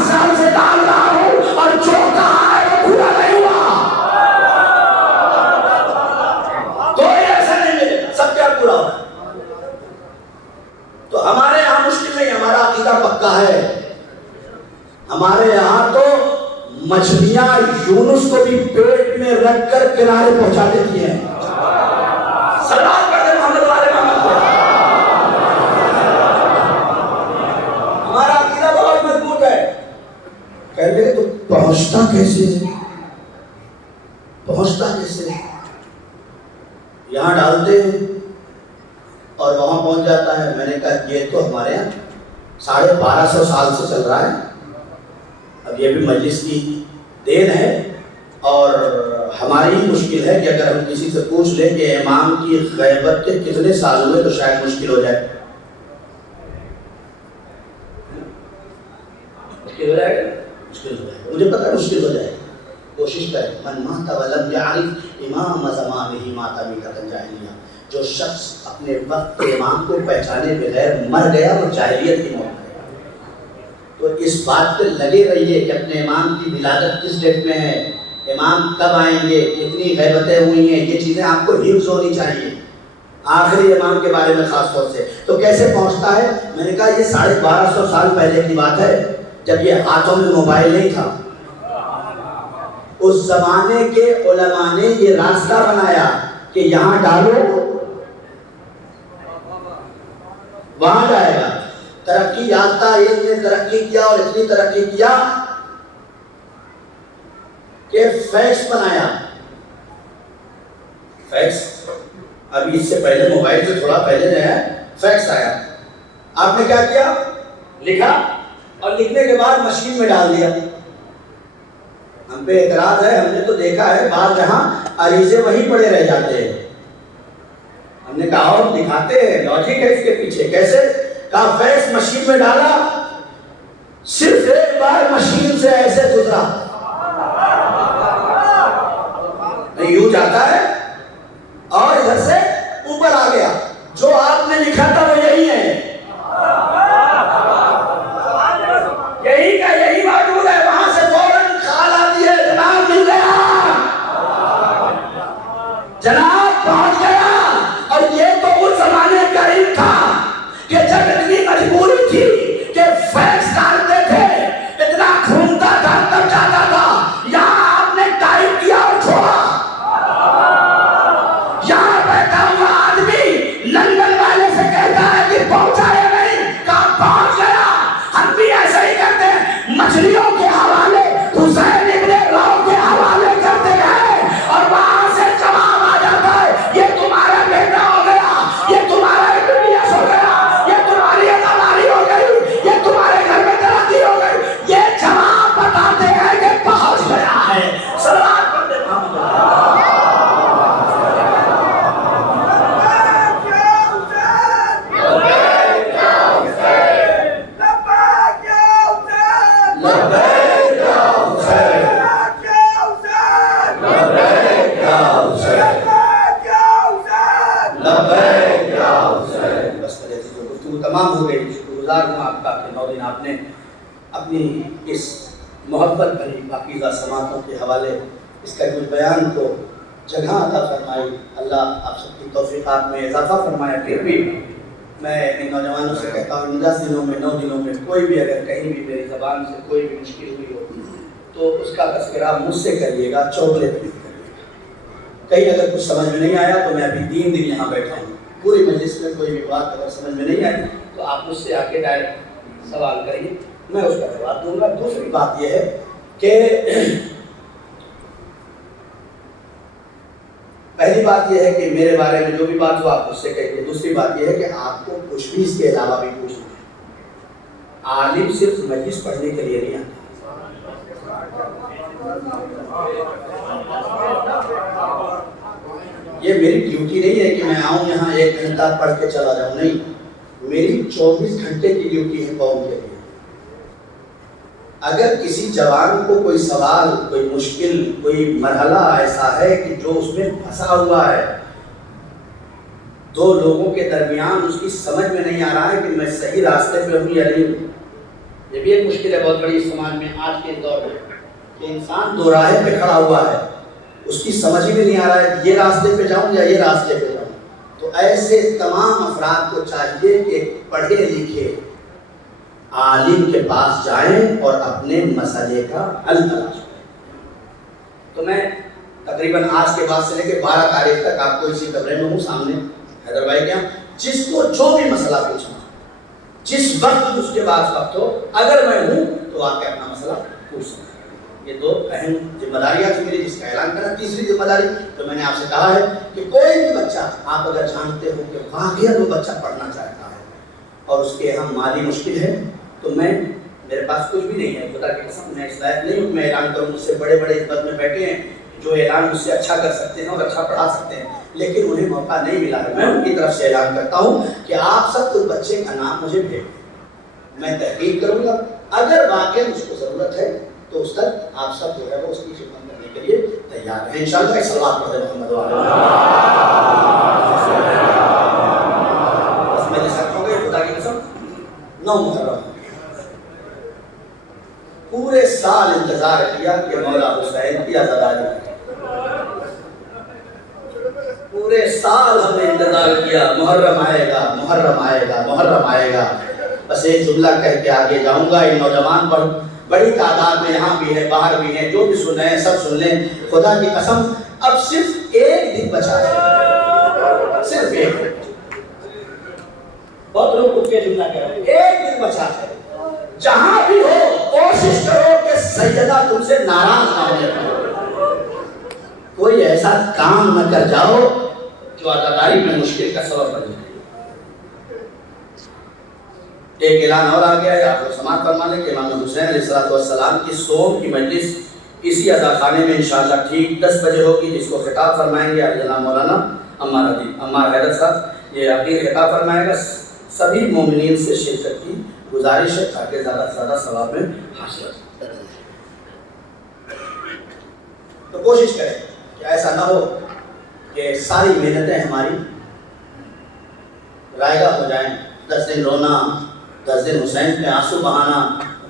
ہمارے یہاں تو مچھلیاں یونس کو بھی پیٹ میں رکھ کر کنارے پہنچا دیتی ہیں. سلام کرتے محمد والے محمد کو. ہمارا عقیدہ بہت مضبوط ہے. کہنے لگے تو پہنچتا کیسے یہاں ڈالتے ہیں اور وہاں پہنچ جاتا ہے. میں نے کہا یہ تو ہمارے یہاں 1250 سال سے چل رہا ہے. اب یہ بھی مجلس کی دین ہے اور ہماری ہی مشکل ہے کہ اگر ہم کسی سے پوچھ لیں کہ امام کی غیبت کے کتنے سال ہوئے تو شاید مشکل ہو جائے. مشکل ہو جائے گا. مجھے پتہ ہے مشکل ہو جائے گا. کوشش کریں. من مات ولم یعرف امام زمانہ مات میتۃ جاہلیہ. جو شخص اپنے وقت کے امام کو پہچانے بغیر مر گیا وہ جاہلیت کی موت ہے. تو اس بات پہ لگے رہیے کہ اپنے امام کی ولادت کس ڈیٹ میں ہے, امام کب آئیں گے, کتنی غیبتیں ہوئی ہیں, یہ چیزیں آپ کو حفظ ہونی چاہیے. آخری امام کے بارے میں خاص طور سے. تو کیسے پہنچتا ہے؟ میں نے کہا یہ 1250 سال پہلے کی بات ہے جب یہ ہاتھوں میں موبائل نہیں تھا. اس زمانے کے علماء نے یہ راستہ بنایا کہ یہاں ڈالو وہاں جائے گا. ترقی یافتہ علم نے ترقی کیا اور اتنی ترقی کیا کہ فیکس بنایا. فیکس ابھی اس سے پہلے موبائل سے تھوڑا پہلے جو ہے فیکس آیا. آپ نے کیا کیا؟ لکھا اور لکھنے کے بعد مشین میں ڈال دیا. ہم پہ اعتراض ہے. ہم نے تو دیکھا ہے بعض جہاں عریضے وہیں پڑے رہ جاتے ہیں. ہم نے کہا اور دکھاتے ہیں لاجک ہے اس کے پیچھے. کیسے؟ کہا فیکس مشین میں ڈالا, صرف ایک بار مشین سے ایسے گزرا, نہیں یوں جاتا ہے اور ادھر سے اوپر آ گیا. جو آپ نے لکھا تھا وہ یہی ہے, یہی کا یہی موجود ہے. وہاں سے فوراً خال آتی ہے, جناب مل گیا, جناب پہنچ گیا. اور یہ تو اس زمانے کا علم تھا کہ جب اتنی مجبوری تھی کہ فیکس ڈالتے تھے, اتنا گھومتا تھا تب جاتا تھا. یہاں آپ نے ٹائپ کیا اور چھوڑا. یہاں بیٹھا ہوا آدمی لندن والے سے کہتا ہے کہ پہنچا یا نہیں, کہاں پہنچ گیا. ہم بھی ایسا ہی کرتے ہیں, مچھلیوں کے حوالے حسین ابن راؤ کے حوالے کرتے ہیں اور وہاں سے جواب آ جاتا ہے یہ تمہارا بیٹا ہو گیا, یہ تمہارا MBBS ہو گیا, یہ تمہاری اداراری ہو گئی, یہ تمہارے گھر میں ترقی ہو گئی. یہ جواب بتاتے ہیں کہ پہنچ گیا ہے. صلوات پڑھتے محمد. تمام ہو گئی. شکر گزار ہوں آپ کا کہ 9 دن آپ نے اپنی اس محبت بھری پاکیزہ سماعتوں کے حوالے اس کا کچھ بیان کو جگہ عطا فرمائی. اللہ آپ سب کی توفیقات میں اضافہ فرمایا. پھر بھی میں ان نوجوانوں سے کہتا ہوں ان 10 دنوں میں 9 دنوں میں کوئی بھی اگر کہیں بھی میری زبان سے کوئی بھی مشکل ہوئی ہو تو اس کا تذکرہ مجھ سے کریے گا, چوگلے پہ کریے گا. کہیں اگر کچھ سمجھ میں نہیں آیا تو میں ابھی 3 دن یہاں بیٹھا ہوں. پوری مجلس میں کوئی بھی بات اگر سمجھ میں نہیں آئی تو آپ مجھ سے آ کے ڈائریکٹ سوال کریے, میں اس کا جواب دوں گا. دوسری بات یہ ہے کہ پہلی بات یہ ہے کہ میرے بارے میں جو بھی بات ہو آپ مجھ سے کہیے. دوسری بات یہ ہے کہ آپ کو کچھ بھی اس کے علاوہ بھی پوچھنا ہے. عالم صرف مجلس پڑھنے کے لیے نہیں آتا. یہ میری ڈیوٹی نہیں ہے کہ میں آؤں یہاں 1 گھنٹہ پڑھ کے چلا جاؤں. نہیں, میری 24 گھنٹے کی ڈیوٹی ہے قوم کے لیے. اگر کسی جوان کو کوئی سوال, کوئی مشکل, کوئی مرحلہ ایسا ہے کہ جو اس میں پھنسا ہوا ہے, 2 لوگوں کے درمیان اس کی سمجھ میں نہیں آ رہا ہے کہ میں صحیح راستے پہ ہوں یا نہیں ہوں. یہ بھی ایک مشکل ہے بہت بڑی اس سماج میں آج کے دور میں کہ انسان 2 راہیں پہ کھڑا ہوا ہے, اس کی سمجھ میں نہیں آ رہا ہے کہ یہ راستے پہ جاؤں یا یہ راستے پہ جاؤں. تو ایسے تمام افراد کو چاہیے کہ پڑھے لکھے عالم کے پاس جائیں اور اپنے مسئلے کا حل تلاش کریں۔ تو میں تقریباً آج کے بعد سے لے کے 12 تاریخ تک آپ کو اسی کمرے میں ہوں سامنے حیدر بھائی کے یہاں، جس کو جو بھی مسئلہ پوچھنا جس وقت اس کے بعد وقت ہو، اگر میں ہوں تو آ کے اپنا مسئلہ پوچھ سکتے ہیں۔ یہ 2 اہم ذمہ داریاں تھی میری، جس کا اعلان کرنا۔ تیسری ذمہ داری تو میں نے آپ سے کہا ہے کہ کوئی بھی بچہ آپ اگر جانتے ہو کہ واقعی وہ بچہ پڑھنا چاہتا ہے اور اس کے یہاں مالی مشکل ہے، تو میرے پاس کچھ بھی نہیں ہے، خدا کی قسم میں اس لائق نہیں ہوں میں اعلان کروں۔ مجھ سے بڑے بڑے عزت میں بیٹھے ہیں جو اعلان مجھ سے اچھا کر سکتے ہیں اور اچھا پڑھا سکتے ہیں، لیکن انہیں موقع نہیں ملا ہے۔ میں ان کی طرف سے اعلان کرتا ہوں کہ آپ سب اس بچے کا نام مجھے بھیج دیں، میں تحقیق کروں گا، اگر واقعی مجھ کو ضرورت ہے تو اس تک آپ سب جو ہے وہ اس کی خدمت کرنے کے لیے تیار ہیں انشاءاللہ۔ ایک صلوات پڑھ دیں محمد وعلی بس میں جیسا کہوں گا خدا کی قسم 9 محرم پورے سال انتظار کیا کہ مولا حسین کی آزاداری، پورے سال ہم نے انتظار کیا محرم آئے گا محرم آئے گا محرم آئے گا۔ بس ایک جملہ کہہ کے آگے جاؤں گا۔ ان نوجوان پر بڑی تعداد میں یہاں بھی ہے باہر بھی ہیں، جو بھی سن رہے ہیں سب سن لیں خدا کی قسم، اب صرف ایک دن بچا ہے، صرف ایک۔ بہت لوگ اٹھ کے جملہ کہہ رہے ہیں ایک دن بچا ہے۔ جہاں بھی ہو کوشش کرو کہ سیدہ تم سے ناراض نہ ہو، کوئی ایسا کام نہ کر جاؤ جو عزاداری میں مشکل کا سبب بن جائے۔ ایک اعلان اور آ گیا ہے، آپ کو سماعت فرما لیں کہ امام حسین علیہ السلام کی صوم کی مجلس اسی عزاخانے میں انشاءاللہ ٹھیک 10 بجے ہوگی، جس کو خطاب فرمائیں گے جناب مولانا عمار حیدر صاحب۔ یہ عقید خطاب فرمائے گا، سبھی مومنین سے شرکت کی گزارش ہے تاکہ زیادہ سے زیادہ ثواب میں حاصل ہو۔ تو کوشش کریں کہ ایسا نہ ہو کہ ساری محنتیں ہماری رائے گاہ ہو جائیں۔ 10 دن رونا، 10 دن حسین پہ آنسو بہانا،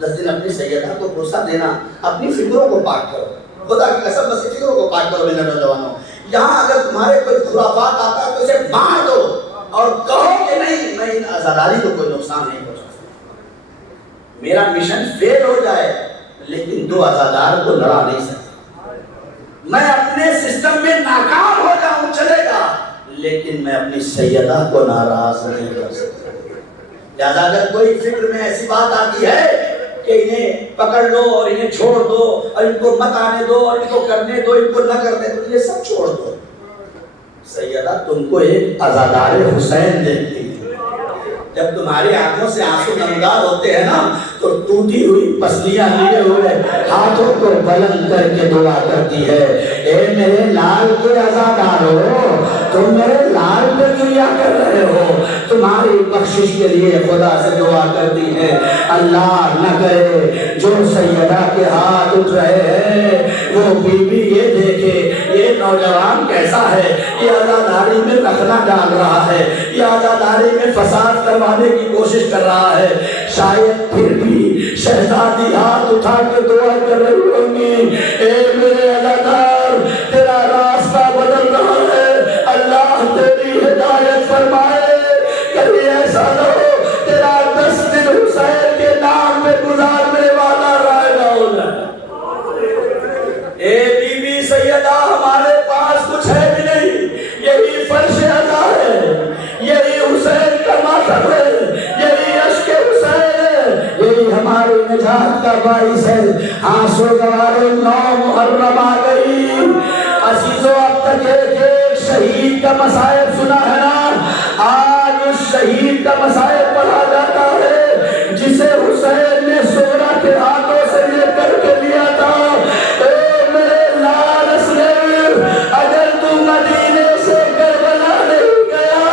10 دن اپنی سیدہ کو بوسہ دینا، اپنی فکروں کو پاک کرو۔ خدا کی قسم بس فکروں کو پاک کرو میرے نوجوانوں۔ یہاں اگر تمہارے کوئی خرافات آتا ہے تو اسے مار دو اور کہو کہ نہیں میں ان آزاداری کو کوئی نقصان نہیں پہنچا سکتا۔ میرا مشن فیل ہو جائے لیکن 2 آزادار کو لڑا نہیں سکتا۔ میں اپنے سسٹم میں ناکام ہو جاؤں چلے گا، لیکن میں اپنی سیدہ کو ناراض نہیں کر سکتا۔ لہذا اگر کوئی فکر میں ایسی بات آتی ہے کہ انہیں پکڑ لو اور انہیں چھوڑ دو اور ان کو مت آنے دو اور ان کو کرنے دو ان کو نہ کرنے دو، یہ سب چھوڑ دو۔ سیدہ تم کو ایک عزادار حسین دیکھتی ہے، جب تمہاری آنکھوں سے آنسو نمودار ہوتے ہیں نا تو ٹوٹی ہوئی پسلیاں لیے ہوئے ہاتھوں کو بلند کر کے دعا کرتی ہے، اے میرے لال کے عزادارو، تم میرے لال پہ گریا کر رہے ہو، تمہاری بخشش کے لیے خدا سے دعا کرتی ہے۔ اللہ نہ کرے جو سیدہ کے ہاتھ اٹھ رہے ہیں وہ بی بی یہ دیکھے یہ نوجوان کیسا ہے، یہ عزاداری میں رکھنا ڈال رہا ہے، یہ عزاداری میں فساد کروانے کی کوشش کر رہا ہے، شاید پھر بھی شہزادی ہاتھ اٹھا کے دعا کر رہی ہوں گی، اے میرے عزادار تیرا راستہ بدل رہا ہے، اللہ تیری ہدایت فرمائے، کبھی ایسا نہ ہو تیرا 10 دن حسین کے نام میں گزارنے والا رائے نہ ہو جائے۔ اے بی بی سیدہ ہمارے پاس کچھ ہے بھی نہیں، یہی فرش عزا ہے، یہی حسین کا ماتم ہے، یہی عشق حسین ہے، یہی ہماری نجات کا باعث ہے۔ ہاں سو گوارو 9 محرم آ گئی، عزیزو اب تک ایک شہید کا مصائب سنا ہے نا، آج اس شہید کا مصائب پڑھا جاتا ہے جسے حسین نے 16 کے ہاتھوں سے لے کر کے لیا تھا۔ اے میرے لال اسلم، اگر تو مدینے سے کربلا نہیں گیا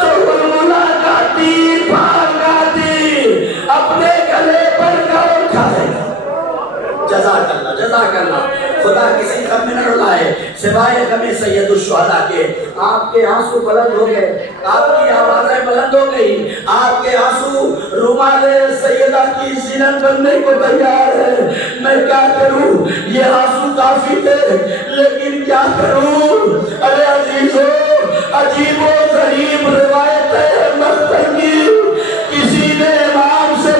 تو حرملہ کا تیر پھاڑ کا تیر اپنے گلے پر کون کھائے گا؟ جزاک اللہ جزاک اللہ، خدا کسی غم میں نہ ڈالائے سوائے غم سید الشہداء کے۔ آپ کے آنسو بلند ہو گئے، آپ کی آوازیں بلند ہو گئی، آپ کے آنسو رومال سیدہ کی زینت بننے کو تیار ہے۔ میں کیا کروں، یہ آنسو کافی تھے لیکن کیا کروں؟ ارے عزیزو، عجیب و غریب روایت ہے مختر کی، کسی نے امام سے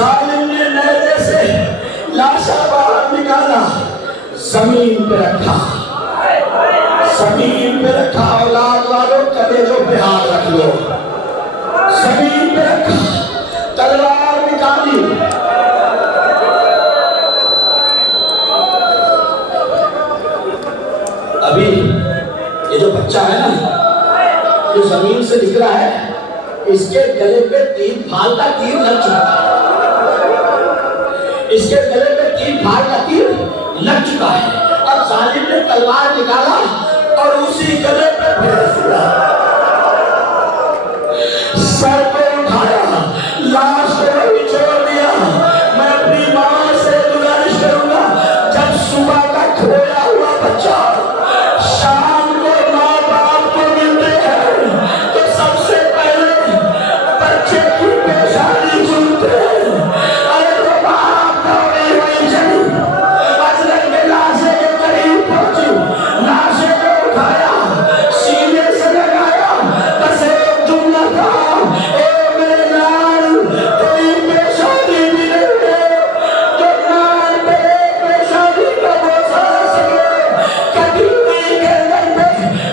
ظالم نے نیزے سے لاشا باہر نکالا، زمین پہ رکھا، زمین پہ رکھا۔ اولاد والوں کلیجوں پہ ہاتھ رکھ لو، زمین پہ رکھا، تلوار نکالی۔ ابھی یہ جو بچہ ہے نا، جو زمین سے نکلا ہے، اس کے گلے پہ 3 پھال کا تیر لگ چکا ہے، اس کے گلے پہ 3 پھال کا تیر لگ چکا ہے۔ اب ظالم نے تلوار نکالا اور اسی گلے پہ پھیر دیا، سر پہ اٹھایا، لاش کو وہیں چھوڑ دیا۔ میں اپنی ماں سے گزارش کروں گا، جب صبح کا کھویا ہوا بچہ شام کو ماں باپ کو ملتے ہیں تو سب سے پہلے بچے کی پیشانی چومتے ہیں۔ ارے تو باپ دوڑی ہوئی چلی، اجلن میں لاشے کے قریب پہنچی، لاشے کو اٹھایا، سینے سے لگایا، بس ایک جملہ تھا، اے میرے لال کوئی پیشانی بھی نہیں ہے جو لال پہ پیشانی کا بوسہ لے سکے۔ کبھی کے گھر پہ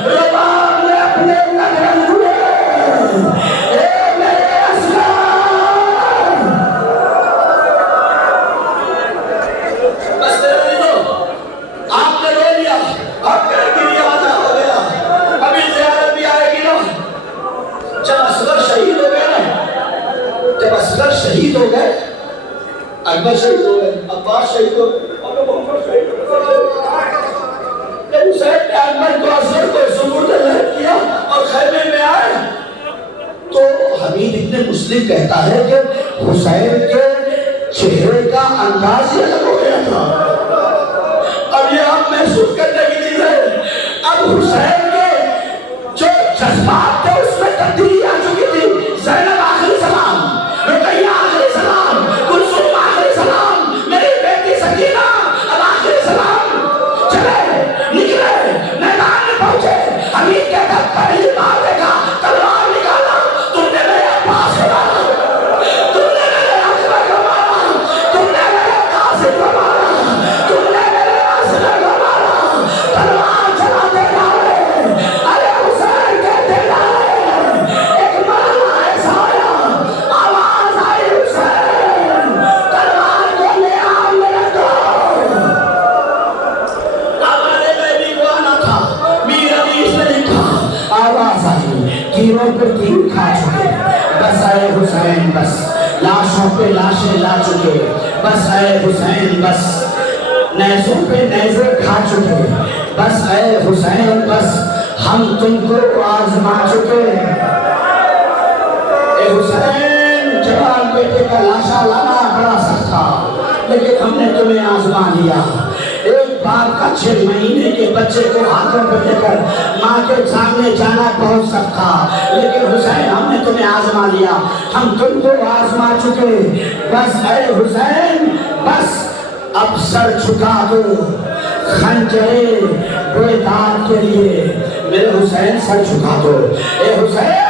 رباب نے اپنے نگرن ہوئے، اے میرے اسلام۔ بس میرے دلو، آپ نے رو لیا، اب کریں گی یہ ہو گیا، ابھی زیارت بھی آئے گی نا۔ جب اصغر شہید ہو گئے نا، جب اصغر شہید ہو گئے، اکبر شہید ہو گئے، عباس شہید ہو گئے، اور محمد شہید ہو گئے، جب حسین نے اکبر کو اصغر کو سپرد لہب کیا اور خیمے میں آئے تو حمید ابن مسلم کہتا ہے کہ حسین کے چہرے کا انداز ہی الگ ہو گیا تھا۔ اب یہ آپ محسوس کرنے کی چیز ہے، اب حسین کے جو جذبات تھے اس میں تبدیلی آ چکی تھی۔ زینب آخری سلام، رقیہ آخری سلام، کلثوم آخری سلام، میری بیٹی سکینہ اب آخری سلام۔ چلے نکلے، میدان میں پہنچے، حمید کہتا پہلی بار دیکھا، تلوار نکالا، تم نے میرے عباس کو مارا، تم نے میرے اکبر کو مارا، تم نے میرے قاسم کو مارا، تم نے میرے اصغر کو مارا، تلوار چلاتے جا رہے، ارے حسین کہتے جا رہے، ایک مرنا ایسا آیا، آواز آئی حسین تلوار کو لے آؤ میرے دو۔ ہمارے میں بھی وہ آنا تھا، میر حدیث نے لکھا، آواز آئی، تیروں پہ تیر کھا چکے، بس اے حسین بس، لاشوں پہ لاشیں لا چکے، بس اے حسین بس، نیزوں پہ نیزے کھا چکے، بس اے حسین بس، ہم تم کو آزما چکے۔ اے حسین، جوان بیٹے کا لاشا لانا بڑا سخت تھا، لیکن ہم نے تمہیں آزما لیا۔ ایک باپ کا 6 مہینے کے بچے کو ہاتھوں پہ لے کر ماں کے سامنے جانا بہت سخت تھا، لیکن حسین ہم نے تمہیں آزما لیا، ہم تم کو آزما چکے، بس اے حسین بس، اب سر جھکا دو خنجرے بیداد کے لیے، میرے حسین سر جھکا دو۔ اے حسین